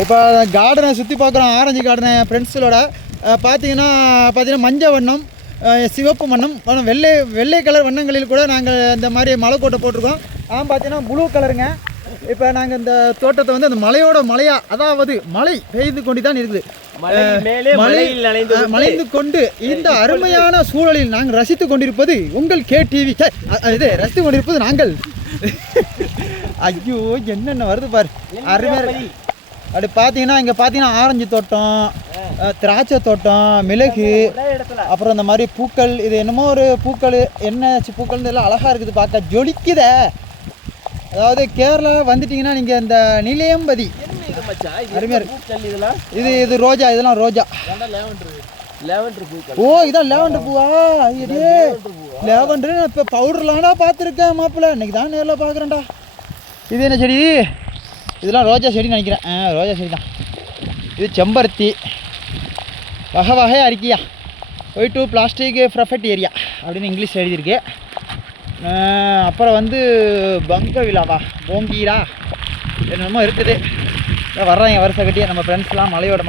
இப்போ கார்டனை சுற்றி பார்க்குறோம், ஆரஞ்சு கார்டனை ஃப்ரெண்ட்ஸுகளோட. பார்த்தீங்கன்னா மஞ்சள் வண்ணம், சிவப்பு வண்ணம், வெள்ளை கலர் வண்ணங்களில் கூட நாங்கள் இந்த மாதிரி மலைக்கோட்டை போட்டிருக்கோம். பார்த்தீங்கன்னா ப்ளூ கலருங்க. இப்போ நாங்கள் இந்த தோட்டத்தை வந்து அந்த மலையா, அதாவது மழை பெய்து கொண்டு தான் இருக்குது. மலைந்து கொண்டு இந்த அருமையான சூழலில் நாங்கள் ரசித்து கொண்டிருப்பது உங்கள் KTV. இது ரசித்து கொண்டிருப்பது நாங்கள். ஐயோ என்னென்ன வருது பாரு, அருமையாக. அப்படி பார்த்தீங்கன்னா இங்கே பார்த்தீங்கன்னா ஆரஞ்சு தோட்டம், திராட்சை தோட்டம், மிளகு, அப்புறம் இந்த மாதிரி பூக்கள். இது என்னமோ ஒரு பூக்கள், என்ன பூக்கள் எல்லாம் அழகாக இருக்குது, பார்க்க ஜொலிக்குத. அதாவது கேரளா வந்துட்டிங்கன்னா நீங்கள் இந்த நிலையம்பதி அருமையாக. இது ரோஜா, இதெல்லாம் ரோஜா. ஓ இதான் லேவண்டர் பூவா? இது லேவண்டர் இப்போ பவுடர்லாம்டா பார்த்துருக்கேன் மாப்பிள்ள, இன்னைக்கு தான் நேரில் பார்க்குறேன்டா. இது என்ன செடி? இதெல்லாம் ரோஜா செடின்னு நினைக்கிறேன். ரோஜா செடி தான். இது செம்பருத்தி. வகையாக இருக்கியா. Why to plastic prohibited area அப்படின்னு இங்கிலீஷ் எழுதியிருக்கு. அப்புறம் வந்து பங்கவிலாவா, போங்கீரா என்னென்னமோ இருக்குது. வர்றாங்க வருஷம் கட்டி நம்ம ஃப்ரெண்ட்ஸ்லாம் மலையோட